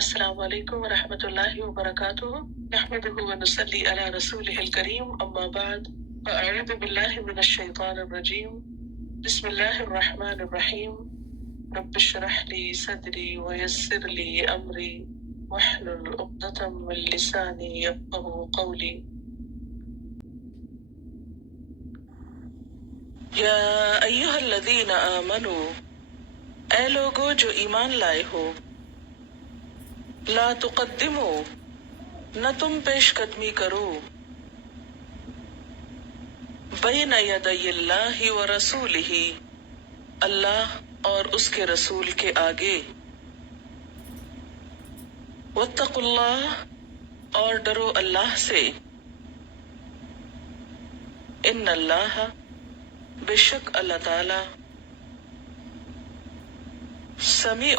السلام علیکم ورحمۃ اللہ وبرکاتہ نحمده ونصلی علی رسولہ الکریم اما بعد فاعوذ باللہ من الشیطان الرجیم بسم اللہ الرحمن الرحیم رب اشرح لی صدری ویسر لی امری واحلل عقدۃ من لسانی یفقهوا قولی یا ایھا الذین آمنوا اے لوگو جو ایمان لائے ہو، لا تقدموا نہ تم پیش قدمی کرو، بین یدی اللہ و رسولہ اللہ اور اس کے رسول کے آگے، واتقوا اللہ اور ڈرو اللہ سے، ان اللہ بے شک اللہ تعالی سمیع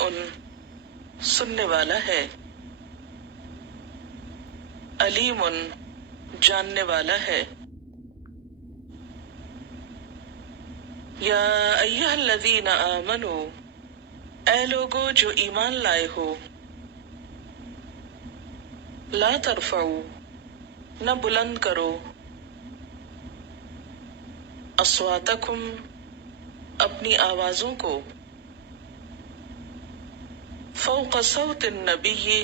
سننے والا ہے، علیم جاننے والا ہے۔ یا ایھا الذین آمنوا اے لوگو جو ایمان لائے ہو، لا ترفعوا نہ بلند کرو، اصواتکم اپنی آوازوں کو، فوق صوت النبی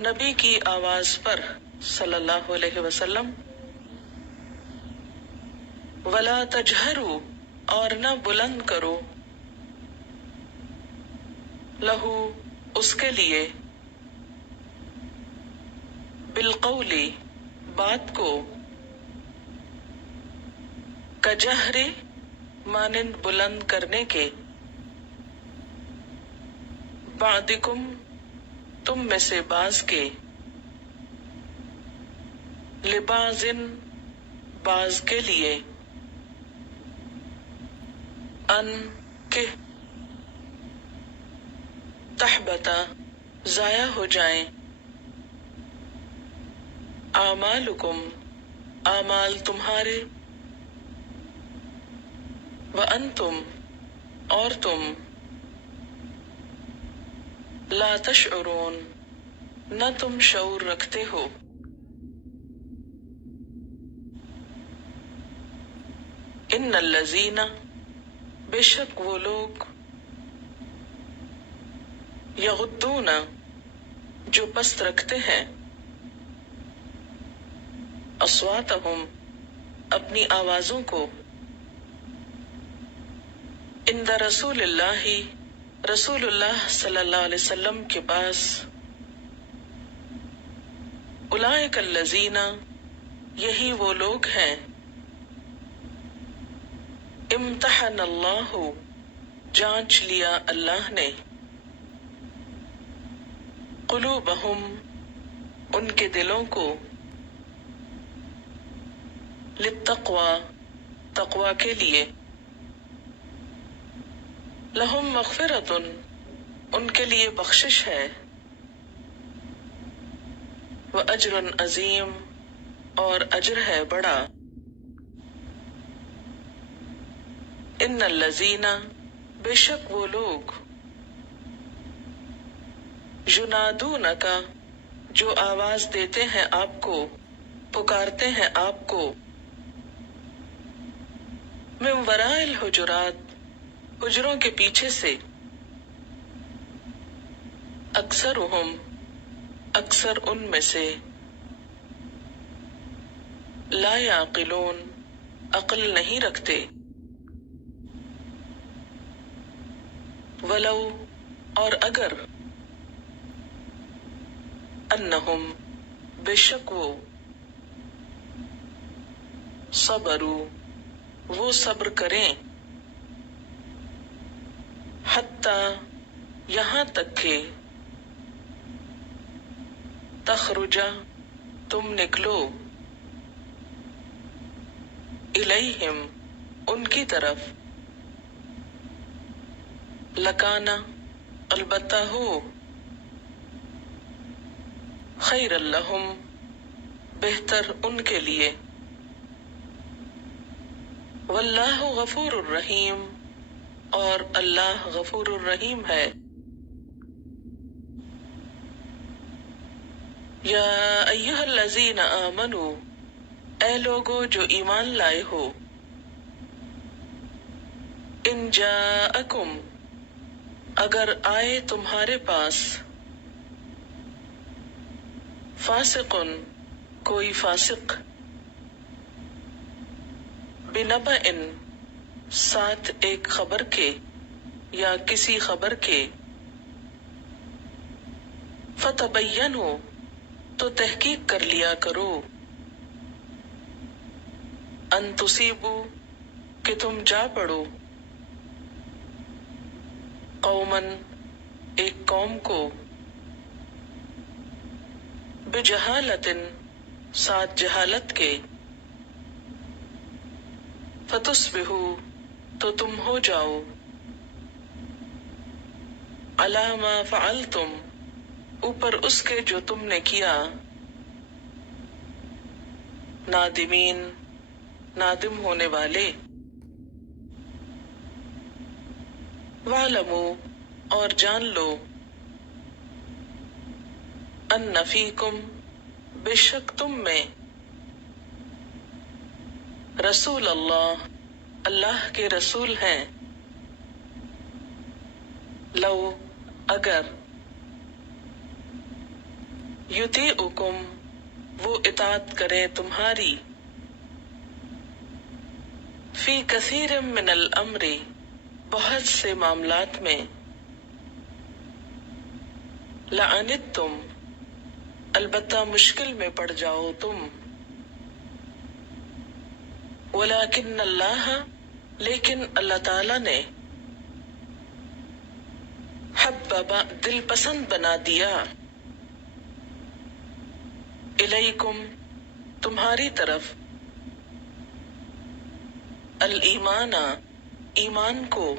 نبی کی آواز پر صلی اللہ علیہ وسلم، ولا تجہروا اور نہ بلند کرو، لہو اس کے لیے، بالقول بات کو، کجہر مانند بلند کرنے کے، بعدکم تم میں سے بعض کے، لبعض بعض کے لیے، ان کہ تحبط ضائع ہو جائیں، اعمالکم اعمال تمہارے، وانتم اور تم، لا تشعرون نہ تم شعور رکھتے ہو۔ ان الذین بے شک وہ لوگ، یغضون جو پست رکھتے ہیں، اصواتہم اپنی آوازوں کو، عند رسول اللہ رسول اللہ صلی اللہ علیہ وسلم کے پاس، اولئک الذین یہی وہ لوگ ہیں، امتحن اللہ جانچ لیا اللہ نے، قلوبہم ان کے دلوں کو، للتقوی تقوی کے لیے، لہم مغفرۃ ان کے لیے بخشش ہے، واجر عظیم اور اجر ہے بڑا۔ ان الذین بے شک وہ لوگ، ینادونک جو آواز دیتے ہیں آپ کو، پکارتے ہیں آپ کو، من وراء الحجرات حجروں کے پیچھے سے، اکثرہم اکثر ان میں سے، لا یعقلون عقل نہیں رکھتے، ولو اور اگر، انہم بے شک وہ، صبروا وہ صبر کریں، حتی یہاں تک کہ، تخرج تم نکلو، الیہم ان کی طرف، لکانا البتہ ہو، خیر لہم بہتر ان کے لیے، واللہ غفور الرحیم اور اللہ غفور الرحیم ہے۔ یا ایہا الذین آمنو، اے لوگو جو ایمان لائے ہو، ان جاءکم، اگر آئے تمہارے پاس، فاسقن، کوئی فاسق، بنبأن، ساتھ ایک خبر کے یا کسی خبر کے، فتبینوا، تو تحقیق کر لیا کرو، ان تصیبوا، کہ تم جا پڑو، قومن، ایک قوم کو، بجہالت، ساتھ جہالت کے، فتصبحوا، تو تم ہو جاؤ، علی ما فعلتم، اوپر اس کے جو تم نے کیا، نادمین، نادم ہونے والے، وَاعْلَمُوا، اور جان لو، ان فیکم، بے شک تم میں، رسول اللہ، اللہ کے رسول ہیں، لو، اگر، یطیعکم، وہ اطاعت کرے تمہاری، فی کثیر من الامر، بہت سے معاملات میں، لعنتم، البتہ مشکل میں پڑ جاؤ تم، ولیکن اللہ، لیکن اللہ تعالی نے، حبب، دل پسند بنا دیا، الیکم، تمہاری طرف، الایمان، ایمان کو،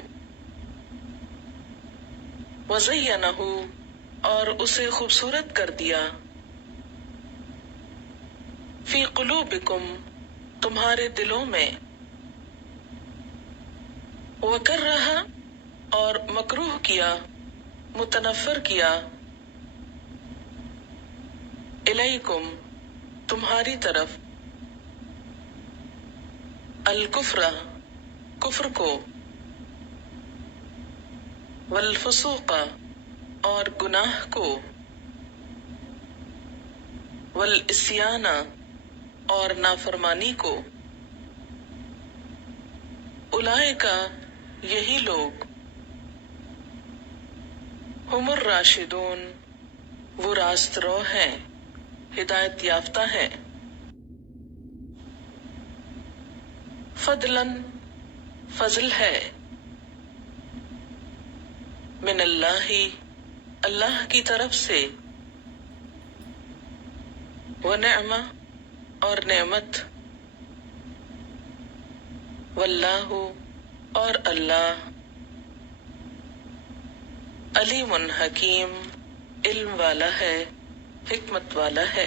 وزینہ، اور اسے خوبصورت کر دیا، فی قلوبکم، تمہارے دلوں میں، وکرہ، اور مکروہ کیا، متنفر کیا، الیکم، تمہاری طرف، الکفر، کفر کو، والفسوق، اور گناہ کو، والعصیان، اور نافرمانی کو، اولئک، یہی لوگ، ہم الراشدون، وہ راست رو ہیں، ہدایت یافتہ ہیں، فضلاً، فضل ہے، من اللہ، اللہ کی طرف سے، ونعمہ، اور نعمت، واللہ، اور اللہ، علیم حکیم، علم والا ہے، حکمت والا ہے،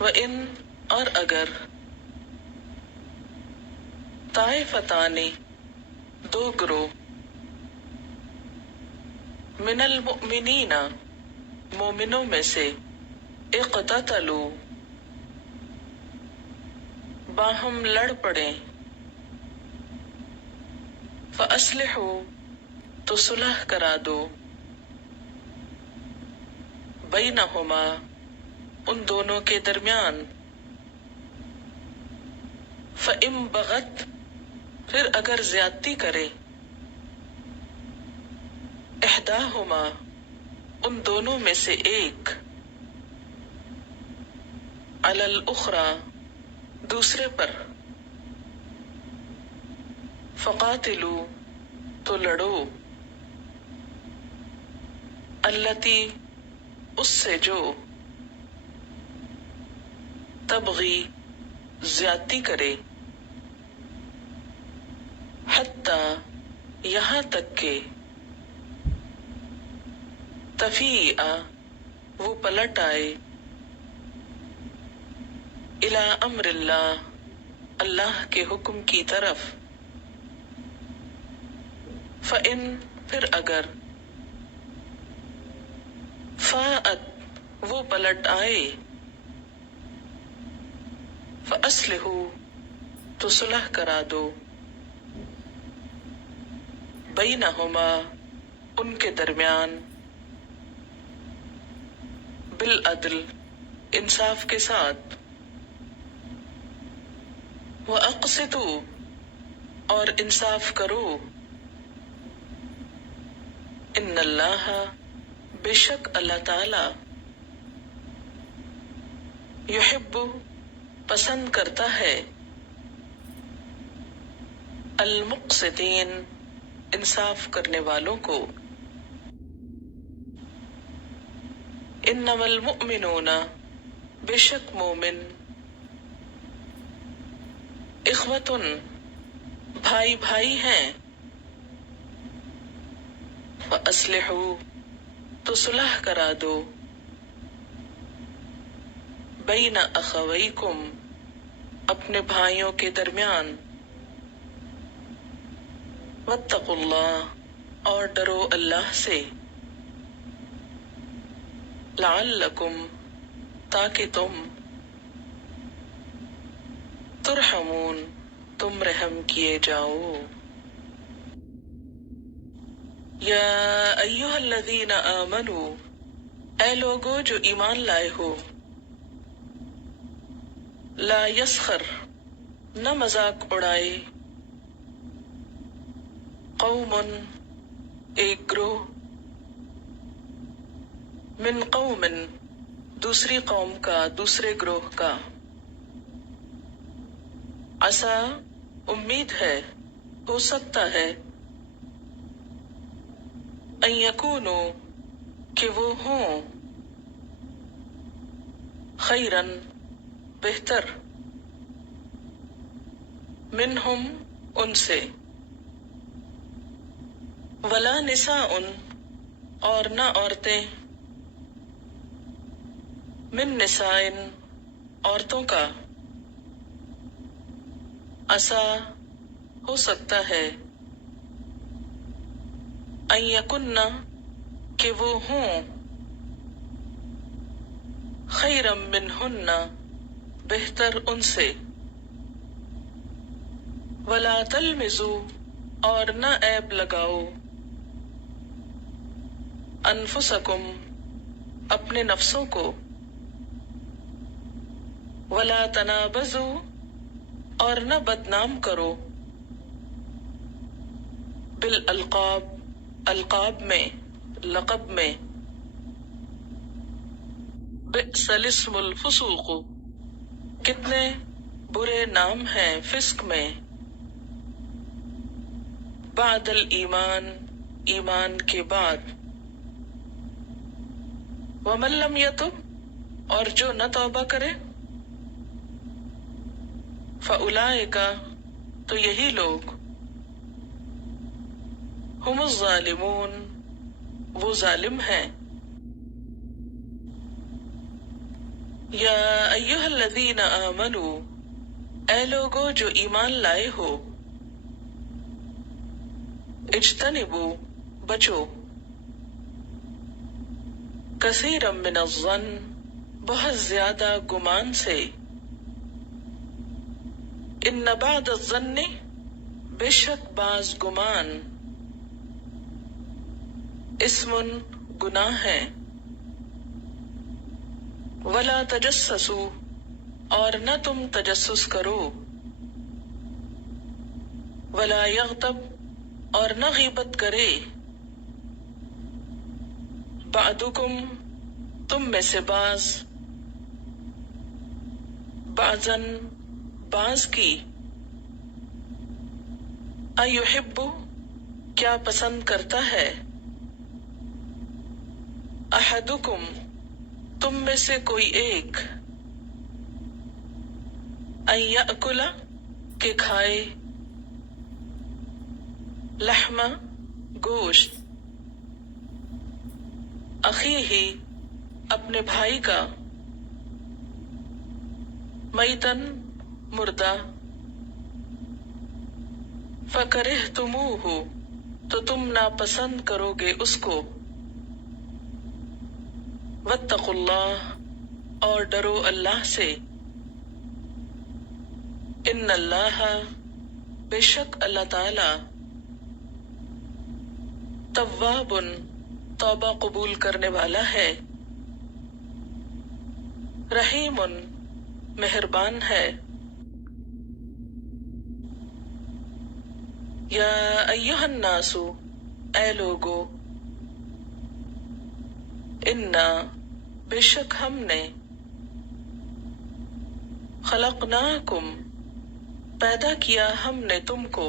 وَإِن، اور اگر، طائفتان، دو گروہ، من المؤمنین، مومنوں میں سے، اقتتلوا، باہم لڑ پڑیں، فَأَصْلِحُوا، تو صلح کرا دو، بینہما، ان دونوں کے درمیان، فَإِن بغت، پھر اگر زیادتی کرے، احداہما، ان دونوں میں سے ایک، علی الاخری، دوسرے پر، فقاتلوا، تو لڑو، التی، اس سے جو، تبغی، زیادتی کرے، حتی، یہاں تک کہ، تفیء، وہ پلٹ آئے، الی امر اللہ، اللہ کے حکم کی طرف، فَإِن، پھر اگر، فاءت وہ پلٹ آئے، فاصلحوا تو صلح کرا دو، بینہما ان کے درمیان، بالعدل انصاف کے ساتھ، واقسطوا اور انصاف کرو، ان اللہ بے شک اللہ تعالی، یحب پسند کرتا ہے، المقسطین انصاف کرنے والوں کو۔ انما المؤمنون بے شک مومن، اخوتن بھائی بھائی ہیں، فاصلحوا تو صلح کرا دو، بین اخویکم اپنے بھائیوں کے درمیان، واتقوا اللہ اور ڈرو اللہ سے، لعلکم تاکہ تم، ترحمون تم رحم کیے جاؤ۔ یا ایہا الذین آمنوا اے لوگو جو ایمان لائے ہو، لا یسخر نہ مذاق اڑائے، قوم ایک گروہ، من قوم دوسری قوم کا دوسرے گروہ کا، عسیٰ امید ہے، ہو سکتا ہے، ان یکونوا کہ وہ ہوں، خیرن بہتر، منہم ان سے، ولا نساء اور نہ عورتیں، من نساء عورتوں کا، عسیٰ ہو سکتا ہے، ان یکن کہ وہ ہوں، خیرم منہن بہتر ان سے، ولا تلمزوا اور نہ عیب لگاؤ، انفسکم اپنے نفسوں کو، ولا تنابزوا اور نہ بدنام کرو، بالالقاب القاب میں لقب میں، بئس الاسم الفسوق کتنے برے نام ہیں فسق میں، بعد الایمان ایمان کے بعد، ومن لم یتب اور جو نہ توبہ کرے، فاولئک تو یہی لوگ، ہم الظالمون وہ ظالم ہیں۔ یا ایہا الذین آمنوا اے لوگو جو ایمان لائے ہو، اجتنبوا بچو، کثیرا من الظن بہت زیادہ گمان سے، ان بعد الظن بے شک بعض گمان، اسم گناہ ہے، ولا تجسسوا اور نہ تم تجسس کرو، ولا یغتب اور نہ غیبت کرے، بعضکم تم میں سے بعض، بعضاً بعض کی، ایحب کیا پسند کرتا ہے، احدکم تم میں سے کوئی ایک، ان یأکل کہ کھائے، لحم گوشت، اخیہ اپنے بھائی کا، میتن مردہ، فکرہتموہ تو تم ناپسند کرو گے اس کو، واتقوا اللہ، اور ڈرو اللہ سے، ان اللہ، بے شک اللہ تعالی، تواب، توبہ قبول کرنے والا ہے، رحیم، مہربان ہے۔ یا ایہا الناس، اے لوگو، انا، بے شک ہم نے، خلقناکم، پیدا کیا ہم نے تم کو،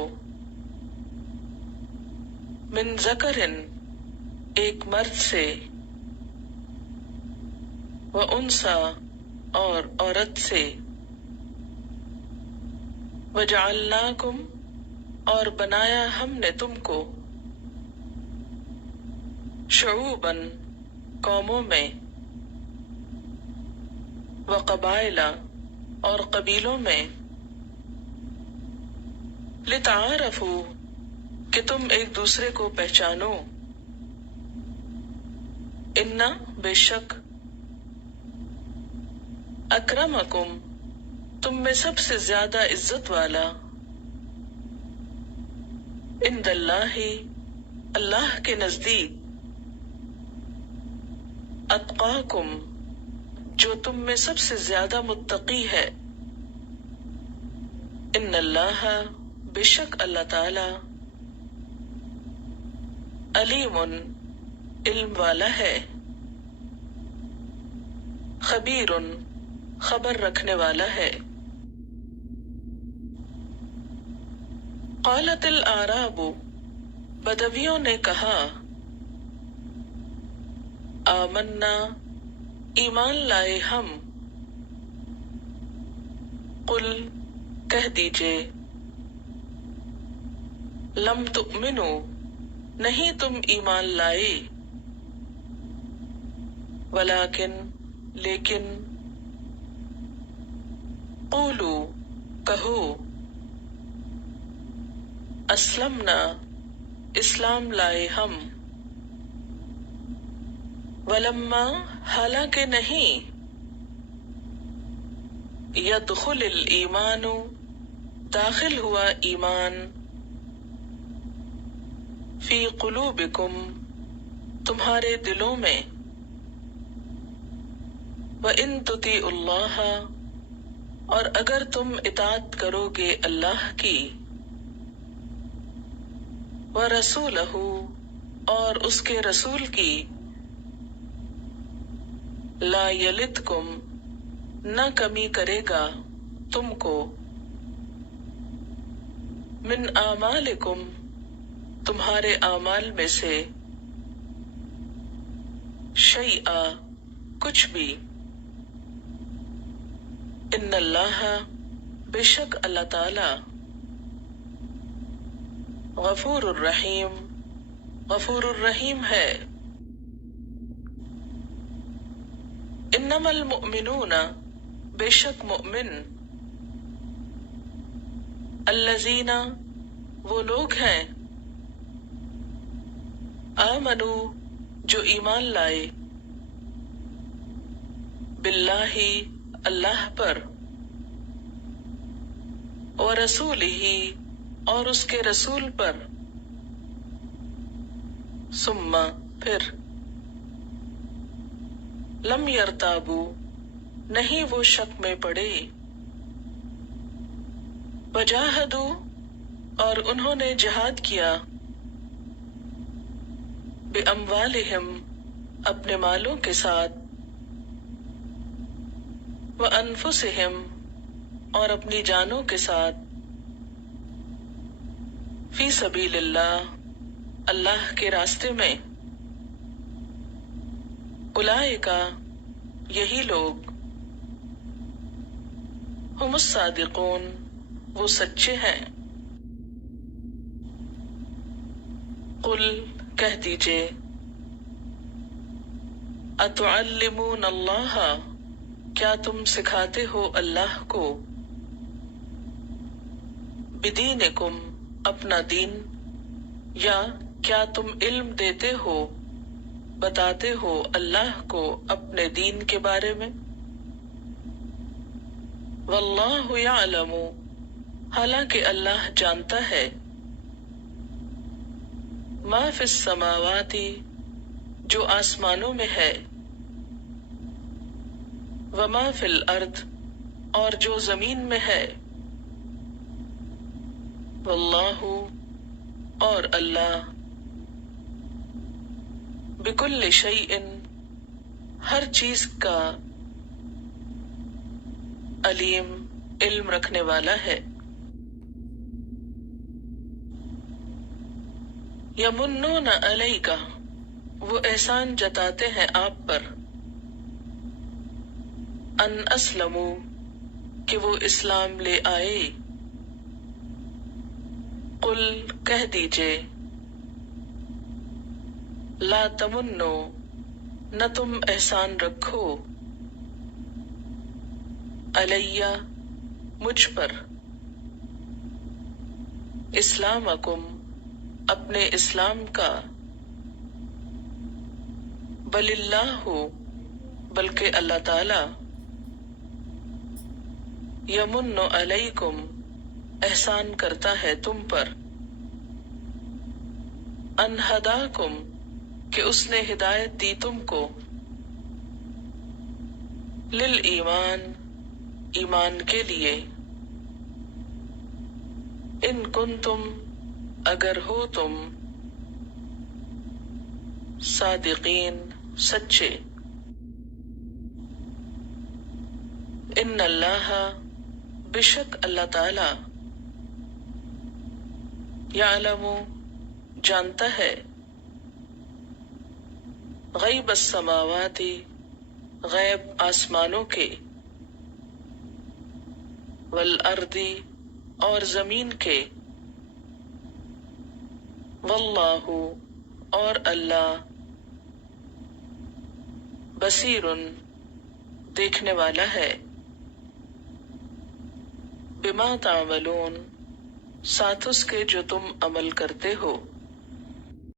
من ذکرن، ایک مرد سے، وانثی، اور عورت سے، وجعلناکم، اور بنایا ہم نے تم کو، شعوباً، قوموں میں، وقبائل، اور قبیلوں میں، لتعارفوا، کہ تم ایک دوسرے کو پہچانو، انا، بے شک، اکرمکم، تم میں سب سے زیادہ عزت والا، عند اللہ، اللہ کے نزدیک، اتقاکم، جو تم میں سب سے زیادہ متقی ہے، ان اللہ، بے شک اللہ تعالی، علیم، علم والا ہے، خبیر، خبر رکھنے والا ہے۔ قالت الاعراب، بدویوں نے کہا، آمنا، ایمان لائے ہم، قل، کہہ دیجئے، لم تؤمنوا، نہیں تم ایمان لائے، ولیکن، لیکن، قولو، کہو، اسلمنا، اسلام لائے ہم، ولما، حالانکہ نہیں، یدخل الایمان، داخل ہوا ایمان، فی قلوبکم، تمہارے دلوں میں، وَإِن تُطِیعُوا اللَّهَ، اور اگر تم اطاعت کرو گے اللہ کی، وَرَسُولَهُ، اور اس کے رسول کی، لا یلدکم، نہ کمی کرے گا تم کو، من اعمالکم، تمہارے اعمال میں سے، شیئا، کچھ بھی، ان اللہ، بے شک اللہ تعالی، غفور الرحیم، غفور الرحیم ہے۔ انما المؤمنون، بے شک مؤمن، الذین، وہ لوگ ہیں، آمنو، جو ایمان لائے، باللہ، اللہ پر، ورسولہ، اور اس کے رسول پر، ثم، پھر، لم یرتابو، نہیں وہ شک میں پڑے، وجاہدو، اور انہوں نے جہاد کیا، باموالہم، اپنے مالوں کے ساتھ، وانفسہم، اور اپنی جانوں کے ساتھ، فی سبیل اللہ، اللہ کے راستے میں، اولئک، یہی لوگ، ہم الصادقون، وہ سچے ہیں۔ قل، کہہ دیجئے، اتعلمون اللہ، کیا تم سکھاتے ہو اللہ کو، بدینکم، اپنا دین، یا کیا تم علم دیتے ہو، بتاتے ہو اللہ کو اپنے دین کے بارے میں؟ واللہ یعلم، حالانکہ اللہ جانتا ہے، ما فی السماوات، جو آسمانوں میں ہے، وما فی الارض، اور جو زمین میں ہے، واللہ، اور اللہ، بکل شیء، ہر چیز کا، علیم، علم رکھنے والا ہے۔ یمنون علیک، وہ احسان جتاتے ہیں آپ پر، ان اسلموا، کہ وہ اسلام لے آئے، قل، کہہ دیجئے، لا تمنو، نہ تم احسان رکھو، علیہ، مجھ پر، اسلامکم، اپنے اسلام کا، بل اللہ، بلکہ اللہ تعالی، یمن علیکم، احسان کرتا ہے تم پر، ان ہداکم، کہ اس نے ہدایت دی تم کو، للایمان، ایمان کے لیے، ان کنتم، اگر ہو تم، صادقین، سچے، ان اللہ، بشک اللہ تعالی، یعلم، جانتا ہے، غیب السماوات، غیب آسمانوں کے، والارض، اور زمین کے، واللہ، اور اللہ، بصیر، دیکھنے والا ہے، بما تعملون، ساتھ اس کے جو تم عمل کرتے ہو۔